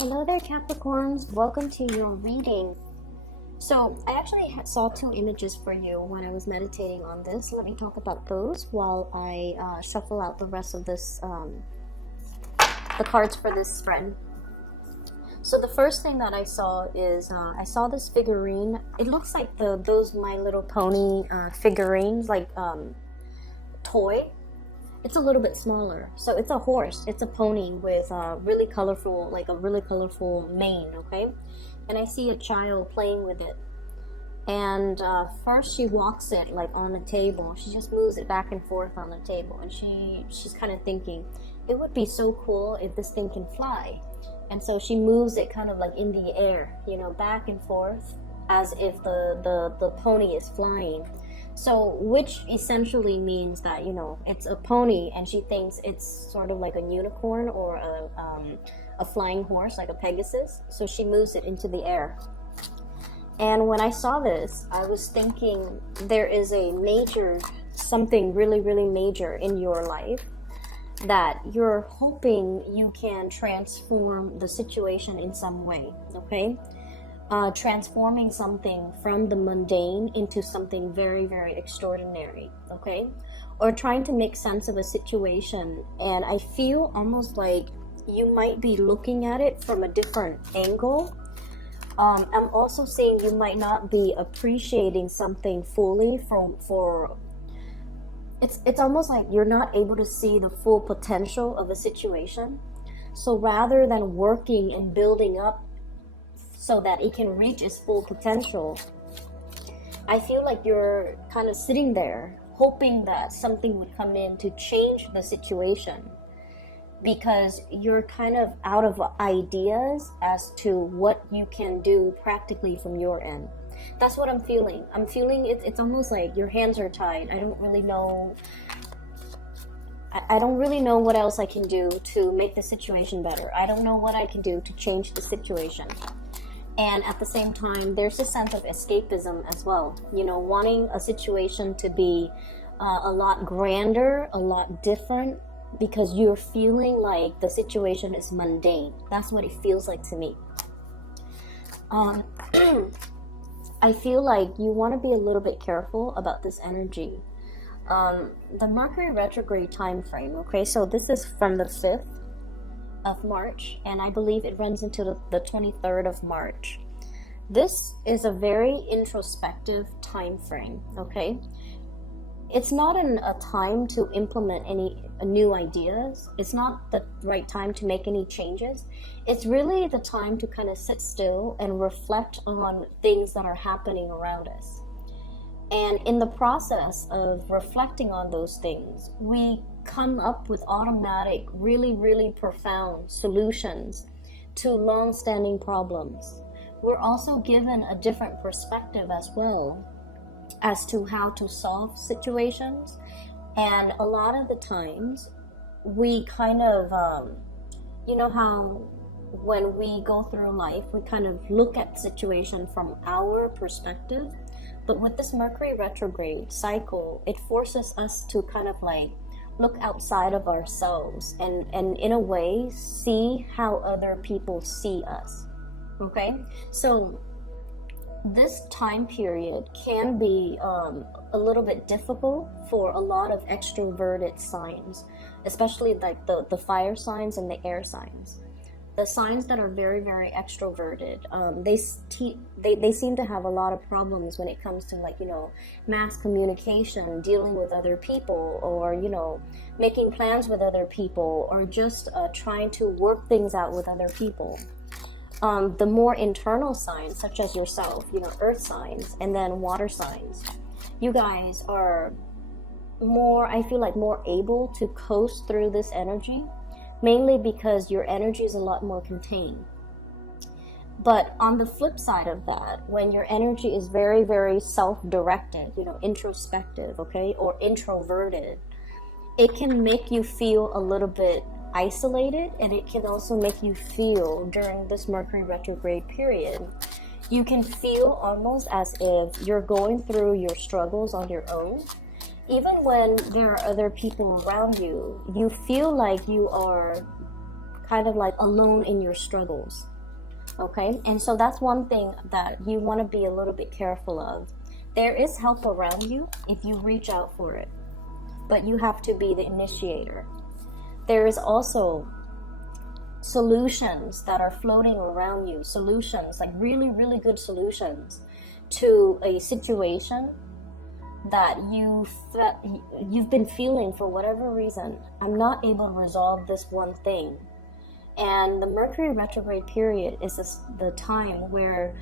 Hello there, Capricorns. Welcome to your reading. So I actually saw two images for you when I was meditating on this. Let me talk about those while I shuffle out the rest of this, the cards for this spread. So the first thing that I saw is I saw this figurine. It looks like those My Little Pony figurines, like toy. It's a little bit smaller. So it's a horse. It's a pony with really colorful, like a really colorful mane, okay? And I see a child playing with it. And first she walks it like on the table. She just moves it back and forth on the table. And she's kind of thinking, it would be so cool if this thing can fly. And so she moves it kind of like in the air, you know, back and forth as if the pony is flying. So, which essentially means that, you know, it's a pony and she thinks it's sort of like a unicorn or a flying horse, like a Pegasus. So she moves it into the air. And when I saw this, I was thinking there is a major, something really, really major in your life that you're hoping you can transform the situation in some way, okay? Transforming something from the mundane into something very, very extraordinary, okay? Or trying to make sense of a situation. And I feel almost like you might be looking at it from a different angle. I'm also seeing you might not be appreciating something fully for it's almost like you're not able to see the full potential of a situation. So rather than working and building up so that it can reach its full potential, I feel like you're kind of sitting there hoping that something would come in to change the situation, because you're kind of out of ideas as to what you can do practically from your end. That's what I'm feeling. I'm feeling it's almost like your hands are tied. I don't really know what else I can do to make the situation better. I don't know what I can do to change the situation. And at the same time, there's a sense of escapism as well. You know, wanting a situation to be a lot grander, a lot different, because you're feeling like the situation is mundane. That's what it feels like to me. I feel like you want to be a little bit careful about this energy. The Mercury retrograde time frame, okay, so this is from the 5th of March, and I believe it runs into the 23rd of March. This is a very introspective time frame, okay? It's not a time to implement any new ideas. It's not the right time to make any changes. It's really the time to kind of sit still and reflect on things that are happening around us. And in the process of reflecting on those things, we come up with automatic, really, really profound solutions to long-standing problems. We're also given a different perspective as well as to how to solve situations. And a lot of the times we kind of, you know how when we go through life, we kind of look at the situation from our perspective. But with this Mercury retrograde cycle, it forces us to kind of like look outside of ourselves and in a way see how other people see us, okay? So this time period can be a little bit difficult for a lot of extroverted signs, especially like the fire signs and the air signs. The signs that are very, very extroverted, they seem to have a lot of problems when it comes to, like, you know, mass communication, dealing with other people, or, you know, making plans with other people, or just trying to work things out with other people. The more internal signs, such as yourself, you know, earth signs, and then water signs, you guys are more, I feel like, more able to coast through this energy, mainly because your energy is a lot more contained. But on the flip side of that, when your energy is very, very self-directed, you know, introspective, okay, or introverted, it can make you feel a little bit isolated, and it can also make you feel, during this Mercury retrograde period, you can feel almost as if you're going through your struggles on your own. Even when there are other people around you, you feel like you are kind of like alone in your struggles. Okay, and so that's one thing that you want to be a little bit careful of. There is help around you if you reach out for it, but you have to be the initiator. There is also solutions that are floating around you, solutions, like really, really good solutions to a situation that you've been feeling for whatever reason. I'm not able to resolve this one thing. And the Mercury retrograde period is the time where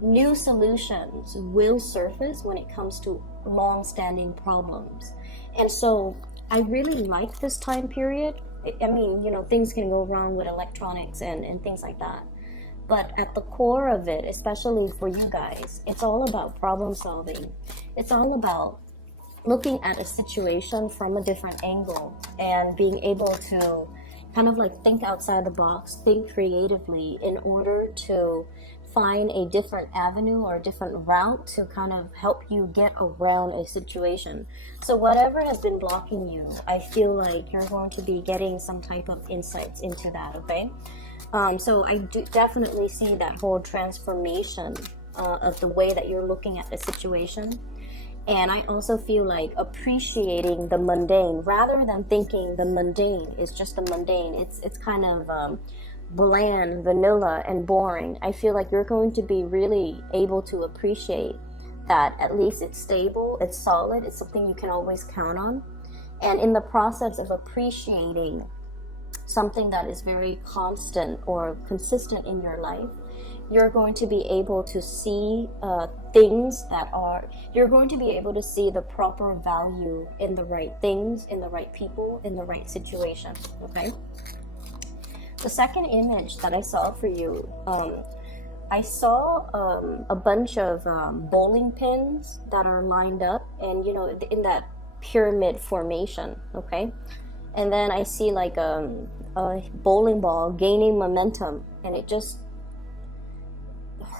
new solutions will surface when it comes to long-standing problems. And so I really like this time period. I mean, you know, things can go wrong with electronics and things like that. But at the core of it, especially for you guys, it's all about problem solving. It's all about looking at a situation from a different angle and being able to kind of like think outside the box, think creatively in order to find a different avenue or a different route to kind of help you get around a situation. So whatever has been blocking you, I feel like you're going to be getting some type of insights into that, okay? So I do definitely see that whole transformation of the way that you're looking at the situation. And I also feel like appreciating the mundane rather than thinking the mundane is just the mundane. It's kind of bland, vanilla, and boring. I feel like you're going to be really able to appreciate that at least it's stable, it's solid, it's something you can always count on. And in the process of appreciating something that is very constant or consistent in your life, you're going to be able to see things that are, you're going to be able to see the proper value in the right things, in the right people, in the right situation, okay? The second image that I saw for you, I saw a bunch of bowling pins that are lined up and, you know, in that pyramid formation, okay? And then I see like a bowling ball gaining momentum, and it just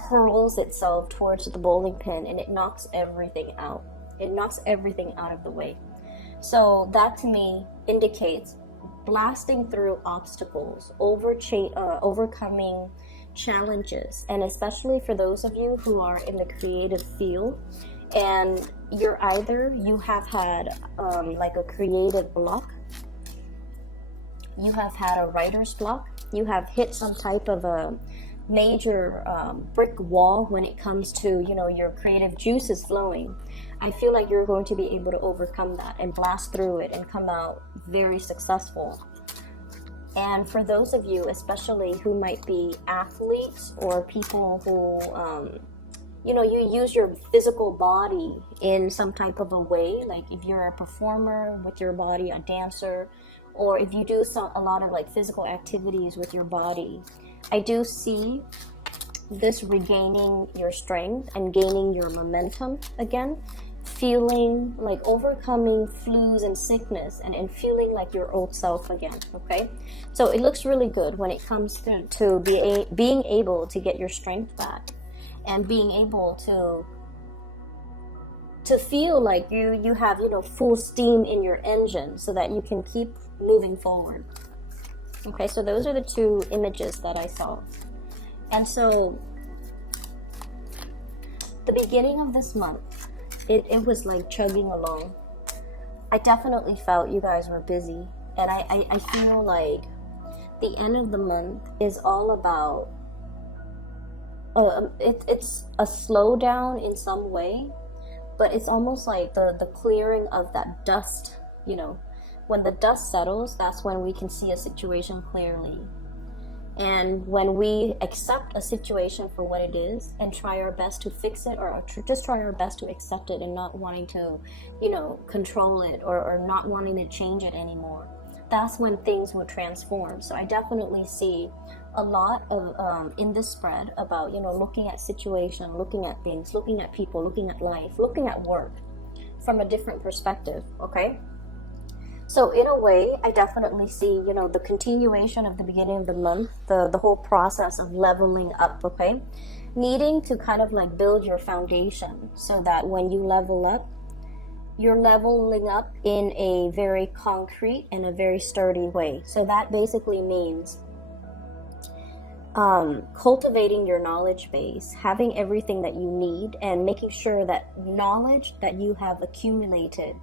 hurls itself towards the bowling pin and it knocks everything out. It knocks everything out of the way. So that to me indicates blasting through obstacles, overcoming challenges, and especially for those of you who are in the creative field and you have had like a creative block, you have had a writer's block, you have hit some type of a major brick wall when it comes to, you know, your creative juices flowing. I feel like you're going to be able to overcome that and blast through it and come out very successful. And for those of you especially who might be athletes or people who you know, you use your physical body in some type of a way, like if you're a performer with your body, a dancer, or if you do a lot of like physical activities with your body, I do see this regaining your strength and gaining your momentum again, feeling like overcoming flus and sickness and feeling like your old self again, okay? So it looks really good when it comes to being able to get your strength back and being able to feel like you have, you know, full steam in your engine so that you can keep moving forward. Okay, so those are the two images that I saw. And so the beginning of this month, it was like chugging along. I definitely felt you guys were busy, and I feel like the end of the month is all about it's a slowdown in some way, but it's almost like the clearing of that dust. You know, when the dust settles, that's when we can see a situation clearly. And when we accept a situation for what it is and try our best to fix it, or just try our best to accept it and not wanting to, you know, control it or not wanting to change it anymore, that's when things will transform. So I definitely see a lot of in this spread about, you know, looking at situation, looking at things, looking at people, looking at life, looking at work from a different perspective, okay? So in a way, I definitely see, you know, the continuation of the beginning of the month, the whole process of leveling up, okay? Needing to kind of like build your foundation so that when you level up, you're leveling up in a very concrete and a very sturdy way. So that basically means cultivating your knowledge base, having everything that you need, and making sure that knowledge that you have accumulated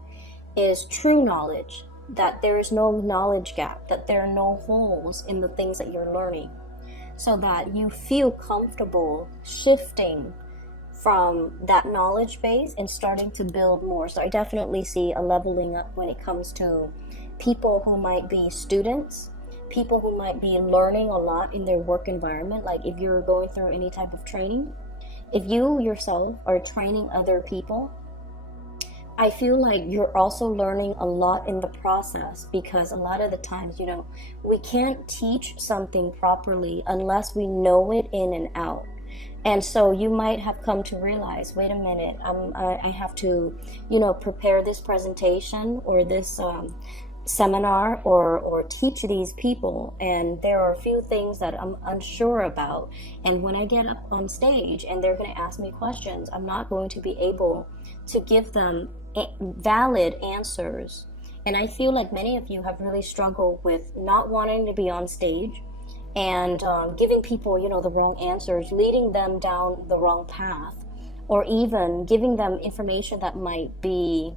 is true knowledge, that there is no knowledge gap, that there are no holes in the things that you're learning, so that you feel comfortable shifting from that knowledge base and starting to build more. So I definitely see a leveling up when it comes to people who might be students, people who might be learning a lot in their work environment. Like if you're going through any type of training, if you yourself are training other people, I feel like you're also learning a lot in the process, because a lot of the times, we can't teach something properly unless we know it in and out. And so you might have come to realize, wait a minute, I have to, prepare this presentation or this seminar or teach these people, and there are a few things that I'm unsure about, and when I get up on stage and they're going to ask me questions, I'm not going to be able to give them valid answers. And I feel like many of you have really struggled with not wanting to be on stage and giving people, the wrong answers, leading them down the wrong path, or even giving them information that might be,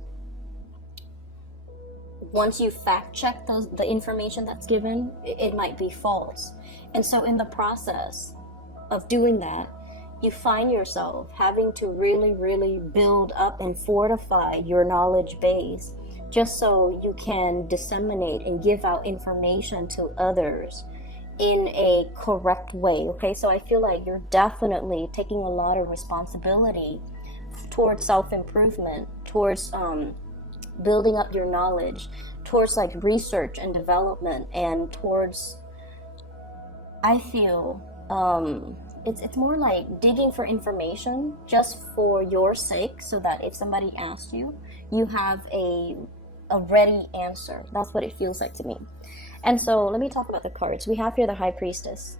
once you fact check the information that's given, it might be false. And so in the process of doing that, you find yourself having to really, really build up and fortify your knowledge base, just so you can disseminate and give out information to others in a correct way. Okay, so I feel like you're definitely taking a lot of responsibility towards self-improvement, towards building up your knowledge, towards like research and development, and towards, I feel it's more like digging for information just for your sake, so that if somebody asks you, you have a ready answer. That's what it feels like to me. And so let me talk about the cards. We have here the High Priestess.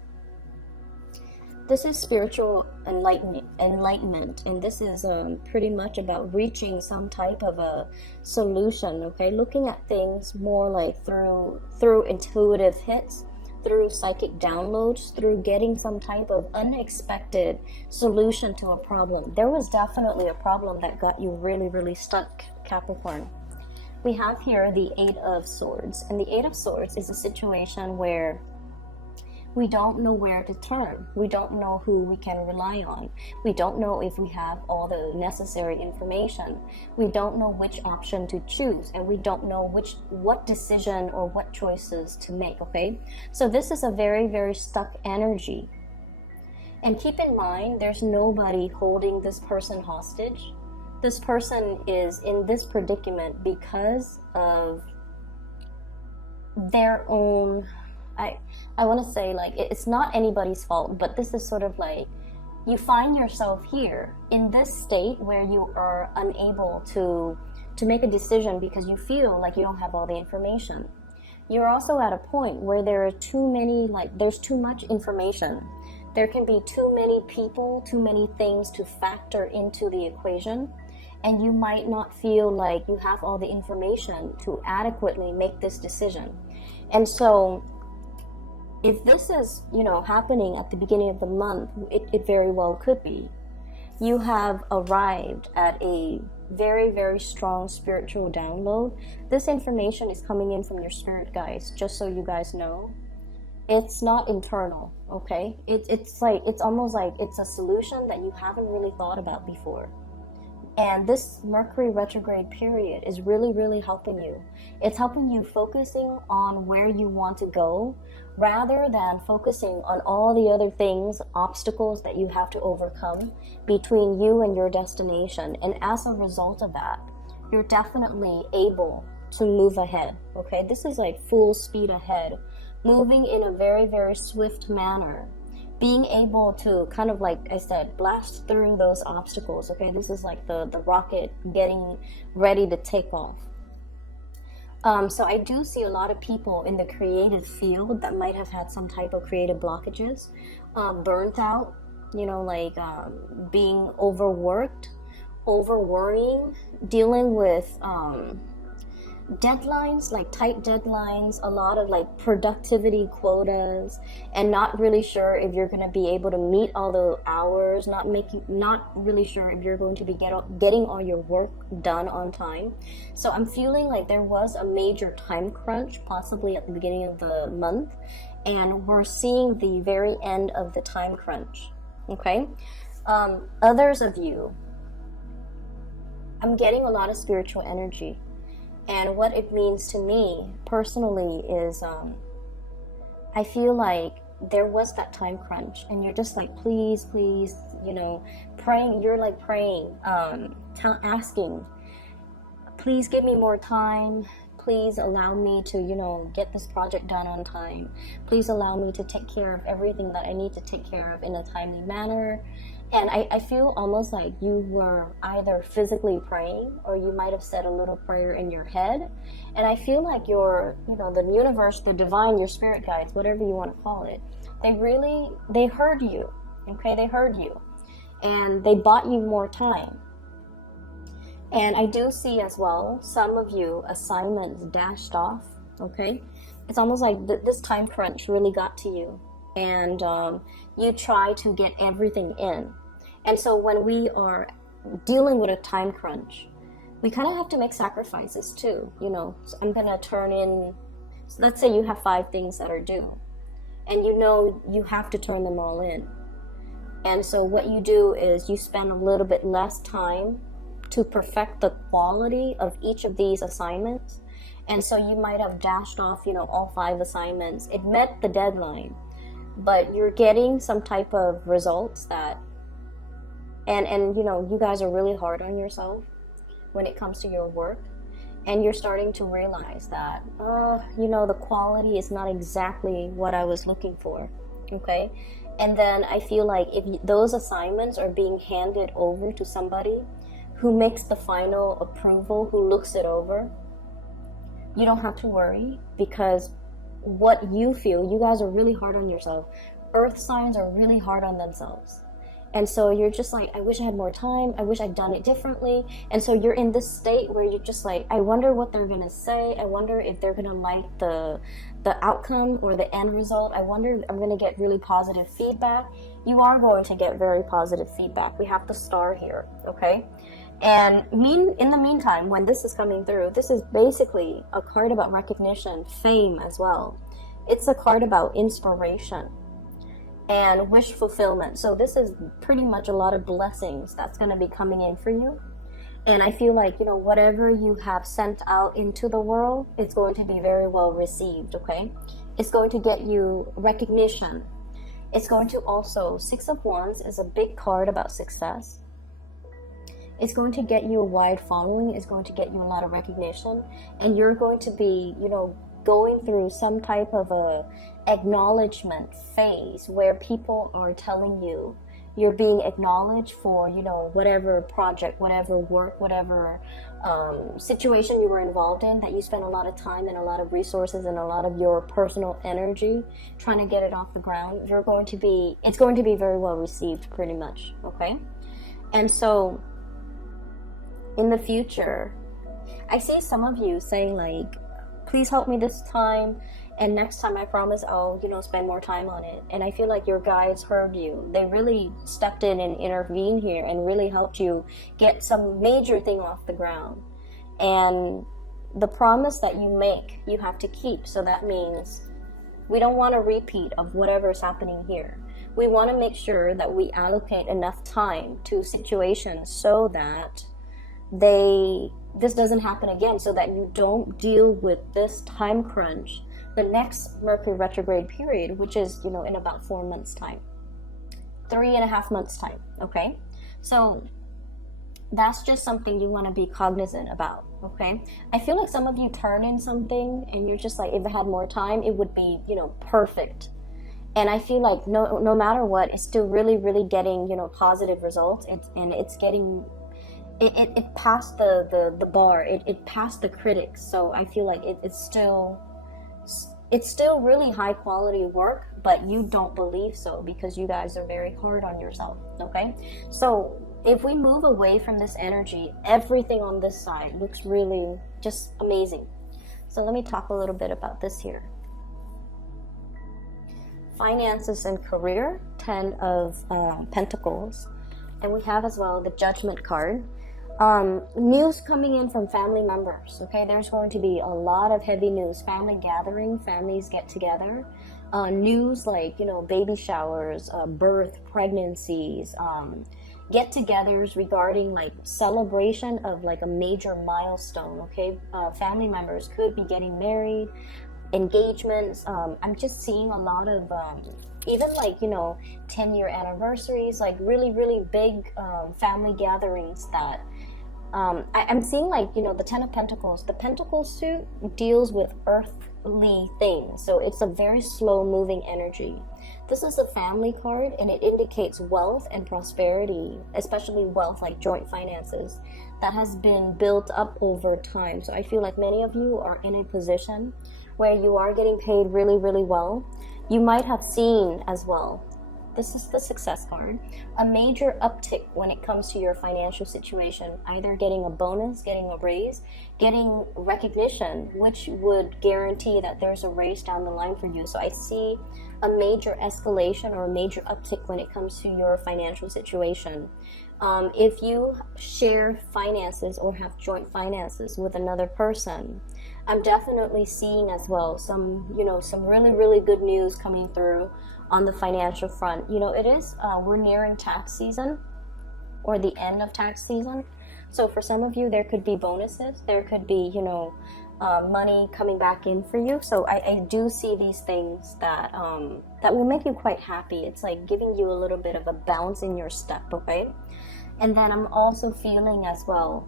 This is spiritual enlightenment, and this is pretty much about reaching some type of a solution, okay? Looking at things more like through intuitive hits, through psychic downloads, through getting some type of unexpected solution to a problem. There was definitely a problem that got you really, really stuck, Capricorn. We have here the Eight of Swords, and the Eight of Swords is a situation where we don't know where to turn. We don't know who we can rely on. We don't know if we have all the necessary information. We don't know which option to choose, and we don't know what decision or what choices to make, okay? So this is a very, very stuck energy. And keep in mind, there's nobody holding this person hostage. This person is in this predicament because of their own, I want to say, like, it's not anybody's fault, but this is sort of like, you find yourself here in this state where you are unable to make a decision because you feel like you don't have all the information. You're also at a point where there are too many, there's too much information. There can be too many people, too many things to factor into the equation, and you might not feel like you have all the information to adequately make this decision. And so if this is, happening at the beginning of the month, it very well could be. You have arrived at a very, very strong spiritual download. This information is coming in from your spirit guides, just so you guys know. It's not internal, okay? It's almost like it's a solution that you haven't really thought about before. And this Mercury retrograde period is really, really helping you. It's helping you focusing on where you want to go, rather than focusing on all the other things, obstacles that you have to overcome between you and your destination. And as a result of that, you're definitely able to move ahead, okay? This is like full speed ahead, moving in a very, very swift manner. Being able to kind of, like I said, blast through those obstacles, okay? This is like the rocket getting ready to take off. So I do see a lot of people in the creative field that might have had some type of creative blockages, burnt out, being overworked, over-worrying, dealing with deadlines, like tight deadlines, a lot of like productivity quotas, and not really sure if you're going to be able to meet all the hours, not really sure if you're going to be getting all your work done on time. So I'm feeling like there was a major time crunch possibly at the beginning of the month, and we're seeing the very end of the time crunch. Okay. Others of you, I'm getting a lot of spiritual energy. And what it means to me personally is I feel like there was that time crunch, and you're just like, please, please, praying. You're like praying, asking, please give me more time. Please allow me to, get this project done on time. Please allow me to take care of everything that I need to take care of in a timely manner. And I feel almost like you were either physically praying, or you might have said a little prayer in your head. And I feel like the universe, the divine, your spirit guides, whatever you want to call it, they heard you. Okay, they heard you. And they bought you more time. And I do see as well, some of you, assignments dashed off, okay? It's almost like this time crunch really got to you. And you try to get everything in. And so when we are dealing with a time crunch, we kind of have to make sacrifices too. So I'm going to turn in, let's say you have 5 things that are due. And you have to turn them all in. And so what you do is you spend a little bit less time to perfect the quality of each of these assignments. And so you might have dashed off, all 5 assignments. It met the deadline, but you're getting some type of results that, and you guys are really hard on yourself when it comes to your work. And you're starting to realize that, the quality is not exactly what I was looking for, okay? And then I feel like if those assignments are being handed over to somebody who makes the final approval, who looks it over, you don't have to worry, because what you feel, you guys are really hard on yourself. Earth signs are really hard on themselves. And so you're just like, I wish I had more time. I wish I'd done it differently. And so you're in this state where you're just like, I wonder what they're going to say. I wonder if they're going to like the outcome or the end result. I wonder if I'm going to get really positive feedback. You are going to get very positive feedback. We have the star here, okay? And in the meantime, when this is coming through, this is basically a card about recognition, fame as well. It's a card about inspiration and wish fulfillment. So this is pretty much a lot of blessings that's going to be coming in for you. And I feel like, whatever you have sent out into the world, it's going to be very well received, okay? It's going to get you recognition. It's going to also, 6 of Wands is a big card about success. It's going to get you a wide following. It's going to get you a lot of recognition. And you're going to be, going through some type of a acknowledgement phase where people are telling you you're being acknowledged for, whatever project, whatever work, whatever situation you were involved in, that you spent a lot of time and a lot of resources and a lot of your personal energy trying to get it off the ground. It's going to be very well received, pretty much, okay? And so in the future, I see some of you saying like, please help me this time, and next time I promise I'll, spend more time on it. And I feel like your guides heard you. They really stepped in and intervened here and really helped you get some major thing off the ground. And the promise that you make, you have to keep. So that means we don't want a repeat of whatever is happening here. We want to make sure that we allocate enough time to situations so that this doesn't happen again, so that you don't deal with this time crunch the next Mercury retrograde period, which is, in about 4 months time, 3.5 months time, okay? So that's just something you want to be cognizant about, okay? I feel like some of you turn in something and you're just like, if I had more time, it would be, perfect. And I feel like no matter what, it's still really, really getting, positive results. It's getting, it passed the bar. It passed the critics. So I feel like it's still really high quality work, but you don't believe so because you guys are very hard on yourself, okay? So if we move away from this energy, everything on this side looks really just amazing, So let me talk a little bit about this here. Finances and career, 10 of Pentacles. And we have as well the Judgment card. News coming in from family members. Okay, there's going to be a lot of heavy news. Family gathering, families get together. News like, you know, baby showers, birth, pregnancies, get-togethers regarding like celebration of like a major milestone. Okay, family members could be getting married, engagements. I'm just seeing a lot of even like, you know, 10-year anniversaries, like really big family gatherings that I'm seeing, like, you know, the 10 of Pentacles. The Pentacle suit deals with earthly things, so it's a very slow moving energy. This is a family card, and it indicates wealth and prosperity, especially wealth like joint finances that has been built up over time. So I feel like many of you are in a position where you are getting paid really well. You might have seen as well, this is the Success card, a major uptick when it comes to your financial situation, either getting a bonus, getting a raise, getting recognition, which would guarantee that there's a raise down the line for you. So I see a major escalation or a major uptick when it comes to your financial situation. If you share finances or have joint finances with another person, I'm definitely seeing as well some, you know, some really good news coming through on the financial front. You know, it is, we're nearing tax season or the end of tax season. So for some of you, there could be bonuses. There could be, you know, money coming back in for you. So I do see these things that that will make you quite happy. It's like giving you a little bit of a bounce in your step, okay? And then I'm also feeling as well,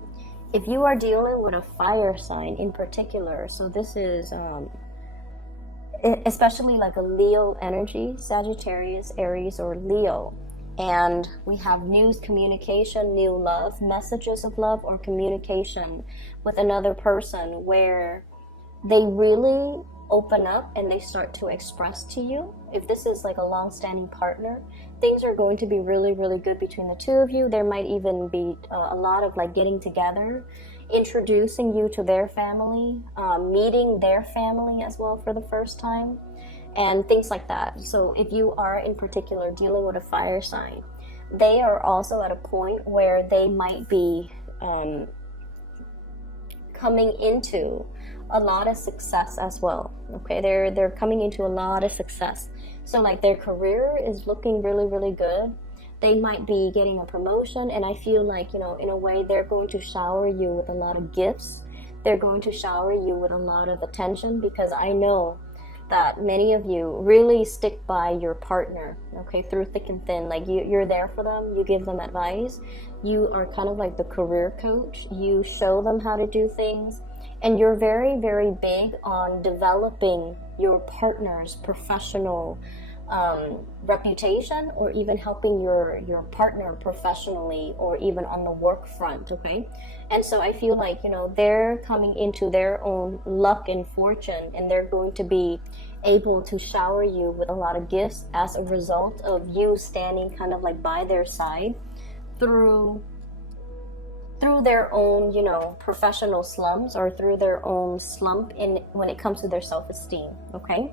if you are dealing with a fire sign in particular, so this is especially like a Leo energy, Sagittarius, Aries, or Leo. And we have news, communication, new love, messages of love, or communication with another person where they really open up and they start to express to you. If this is like a long-standing partner, things are going to be really good between the two of you. There might even be a lot of like getting together, introducing you to their family, meeting their family as well for the first time, and things like that. So if you are in particular dealing with a fire sign, they are also at a point where they might be coming into a lot of success as well. Okay, they're coming into a lot of success. So like their career is looking really good. They might be getting a promotion, and I feel like, you know, in a way they're going to shower you with a lot of gifts. They're going to shower you with a lot of attention, because I know that many of you really stick by your partner, okay, through thick and thin. Like you're there for them, you give them advice, you are kind of like the career coach, you show them how to do things, and you're very big on developing your partner's professional reputation, or even helping your partner professionally, or even on the work front, okay? And so I feel like, you know, they're coming into their own luck and fortune, and they're going to be able to shower you with a lot of gifts as a result of you standing kind of like by their side through their own, you know, professional slumps, or through their own slump in when it comes to their self-esteem, okay?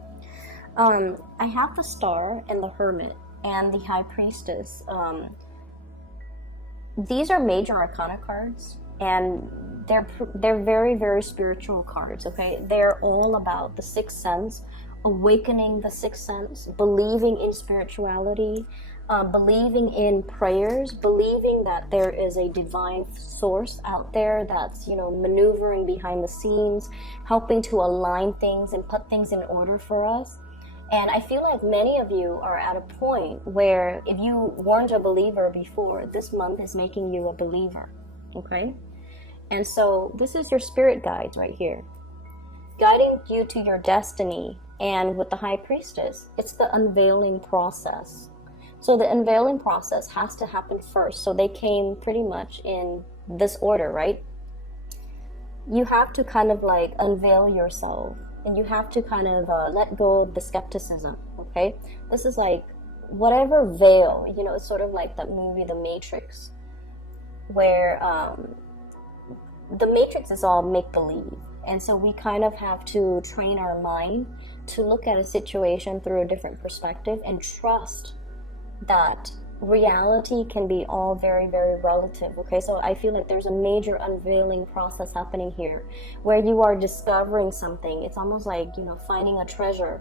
I have the Star and the Hermit and the High Priestess. These are major arcana cards, and they're very spiritual cards, okay? They're all about the sixth sense, awakening the sixth sense, believing in spirituality, believing in prayers, believing that there is a divine source out there that's, you know, maneuvering behind the scenes, helping to align things and put things in order for us. And I feel like many of you are at a point where if you weren't a believer before, this month is making you a believer, okay? And so this is your spirit guides right here, guiding you to your destiny. And with the High Priestess, it's the unveiling process. So the unveiling process has to happen first. So they came pretty much in this order, right? You have to kind of like unveil yourself, and you have to kind of let go of the skepticism, okay? This is like whatever veil, you know, it's sort of like that movie, The Matrix, where the Matrix is all make-believe. And so we kind of have to train our mind to look at a situation through a different perspective and trust that reality can be all very, very relative. Okay, so I feel like there's a major unveiling process happening here where you are discovering something. It's almost like, you know, finding a treasure,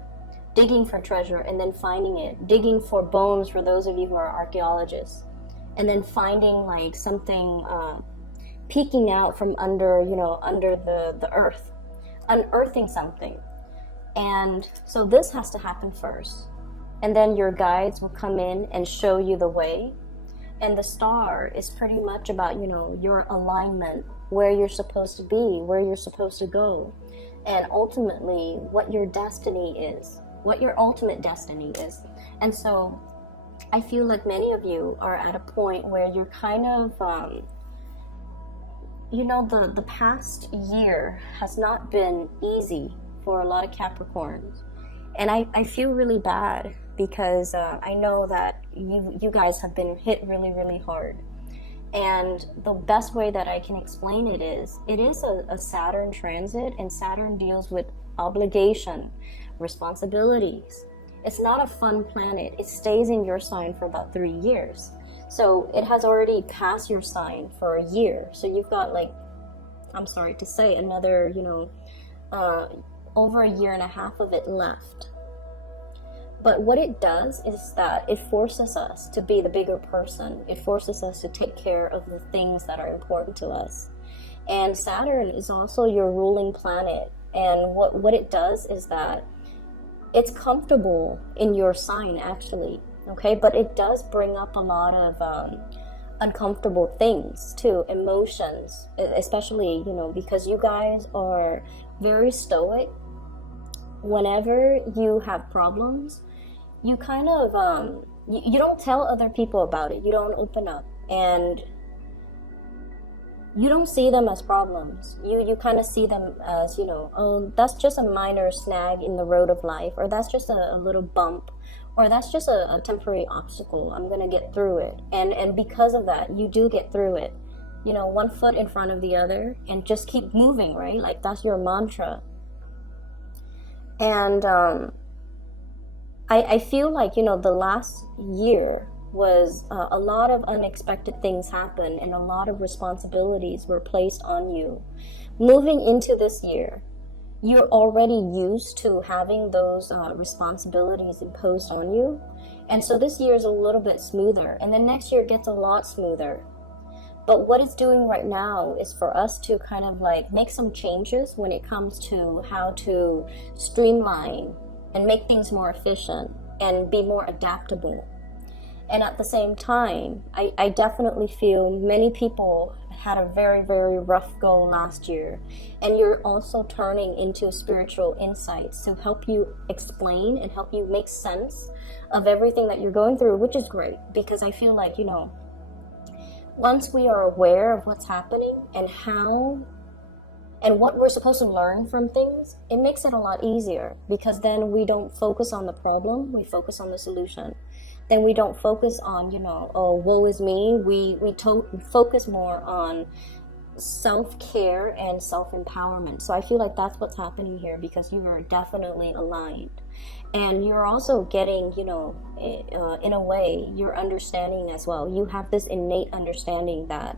digging for treasure and then finding it, digging for bones for those of you who are archaeologists, and then finding like something peeking out from under, you know, under the earth, unearthing something. And so this has to happen first. And then your guides will come in and show you the way. And the star is pretty much about, you know, your alignment, where you're supposed to be, where you're supposed to go, and ultimately what your destiny is, what your ultimate destiny is. And so I feel like many of you are at a point where you're kind of, you know, the past year has not been easy for a lot of Capricorns. And I feel really bad because I know that you guys have been hit really, really hard. And the best way that I can explain it is a Saturn transit, and Saturn deals with obligation, responsibilities. It's not a fun planet. It stays in your sign for about 3 years. So it has already passed your sign for a year. So you've got, like, I'm sorry to say, another, you know, over a year and a half of it left. But what it does is that it forces us to be the bigger person. It forces us to take care of the things that are important to us. And Saturn is also your ruling planet. And what it does is that it's comfortable in your sign, actually. Okay, but it does bring up a lot of uncomfortable things too, emotions, especially, you know, because you guys are very stoic. Whenever you have problems, you kind of you don't tell other people about it. You don't open up, and you don't see them as problems. You kind of see them as, you know, oh, that's just a minor snag in the road of life, or that's just a little bump, or that's just a temporary obstacle. I'm gonna get through it. And because of that, you do get through it, you know, one foot in front of the other, and just keep moving, right? Like, that's your mantra. And I feel like, you know, the last year was a lot of unexpected things happened, and a lot of responsibilities were placed on you. Moving into this year, you're already used to having those responsibilities imposed on you. And so this year is a little bit smoother, and then next year gets a lot smoother. But what it's doing right now is for us to kind of like make some changes when it comes to how to streamline and make things more efficient and be more adaptable. And at the same time, I definitely feel many people had a very, very rough go last year. And you're also turning into spiritual insights to help you explain and help you make sense of everything that you're going through, which is great, because I feel like, you know, once we are aware of what's happening and how and what we're supposed to learn from things, it makes it a lot easier, because then we don't focus on the problem, we focus on the solution. Then we don't focus on, you know, oh, woe is me. We focus more on self-care and self-empowerment. So I feel like that's what's happening here, because you are definitely aligned. And you're also getting, you know, in a way, you're understanding as well. You have this innate understanding that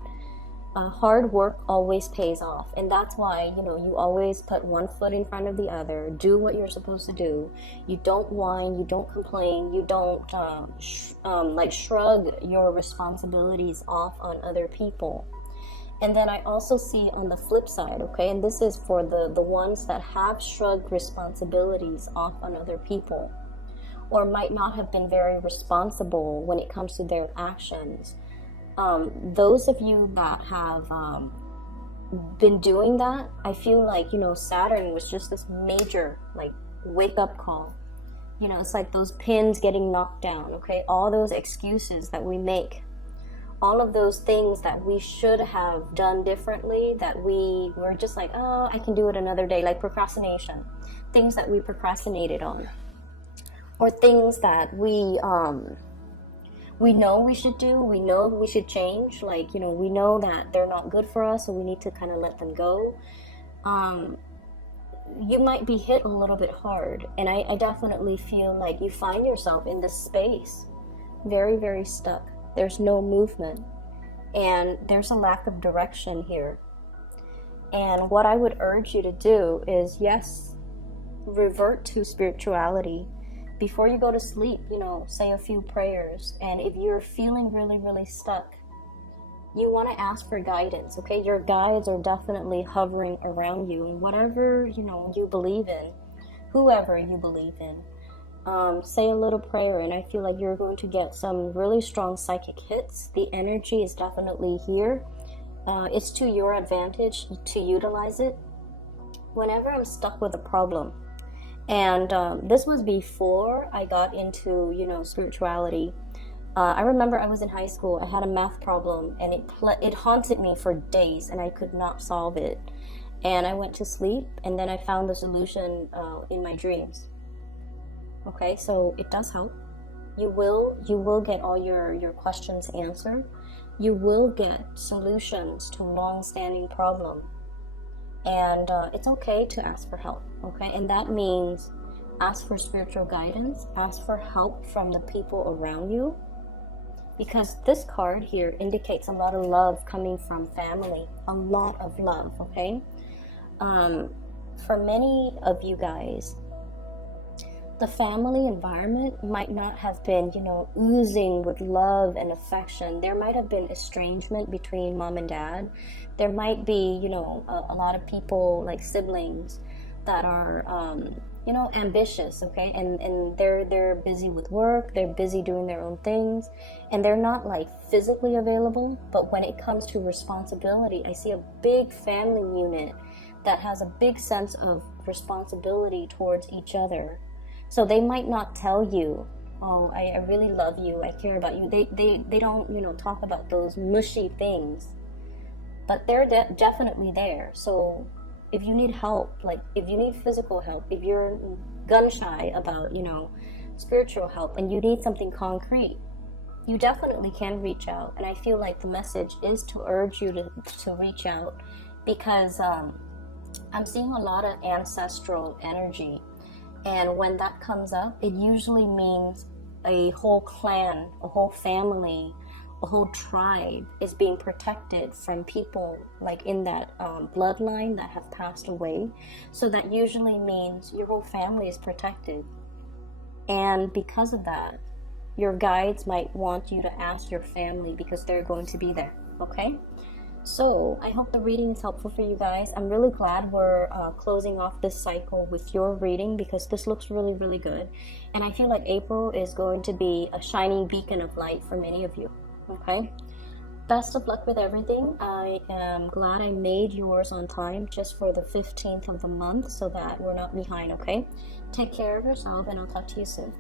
hard work always pays off. And that's why, you know, you always put one foot in front of the other, do what you're supposed to do. You don't whine, you don't complain, you don't like shrug your responsibilities off on other people. And then I also see on the flip side, okay, and this is for the ones that have shrugged responsibilities off on other people, or might not have been very responsible when it comes to their actions. Those of you that have been doing that, I feel like, you know, Saturn was just this major, like, wake-up call. You know, it's like those pins getting knocked down, okay? All those excuses that we make, all of those things that we should have done differently, that we were just like, oh, I can do it another day, like procrastination, things that we procrastinated on, or things that we know we should do, we know we should change, like, you know, we know that they're not good for us, so we need to kind of let them go. you might be hit a little bit hard. And I definitely feel like you find yourself in this space, very, very stuck. There's no movement. And there's a lack of direction here. And what I would urge you to do is, yes, revert to spirituality. Before you go to sleep, say a few prayers. And if you're feeling really, really stuck, you want to ask for guidance, okay? Your guides are definitely hovering around you. And whatever, you believe in, whoever you believe in, say a little prayer. And I feel like you're going to get some really strong psychic hits. The energy is definitely here. It's to your advantage to utilize it. Whenever I'm stuck with a problem, and this was before I got into, spirituality. I remember I was in high school. I had a math problem, and it haunted me for days, and I could not solve it. And I went to sleep, and then I found the solution in my dreams. Okay, so it does help. You will get all your questions answered. You will get solutions to long-standing problem. And it's okay to ask for help, okay? And that means ask for spiritual guidance, ask for help from the people around you, because this card here indicates a lot of love coming from family, a lot of love, okay? For many of you guys, the family environment might not have been, oozing with love and affection. There might have been estrangement between mom and dad. There might be, a lot of people, like siblings, that are, ambitious, okay? And they're busy with work. They're busy doing their own things. And they're not, like, physically available. But when it comes to responsibility, I see a big family unit that has a big sense of responsibility towards each other. So they might not tell you, oh, I really love you, I care about you. They don't, talk about those mushy things. But they're definitely there. So if you need help, like if you need physical help, if you're gun shy about, spiritual help, and you need something concrete, you definitely can reach out. And I feel like the message is to urge you to reach out, because I'm seeing a lot of ancestral energy. And when that comes up, it usually means a whole clan, a whole family, a whole tribe is being protected from people like in that bloodline that have passed away. So that usually means your whole family is protected. And because of that, your guides might want you to ask your family, because they're going to be there, okay? So I hope the reading is helpful for you guys. I'm really glad we're closing off this cycle with your reading, because this looks really, really good. And I feel like April is going to be a shining beacon of light for many of you. Okay? Best of luck with everything. I am glad I made yours on time just for the 15th of the month, so that we're not behind, okay? Take care of yourself, and I'll talk to you soon.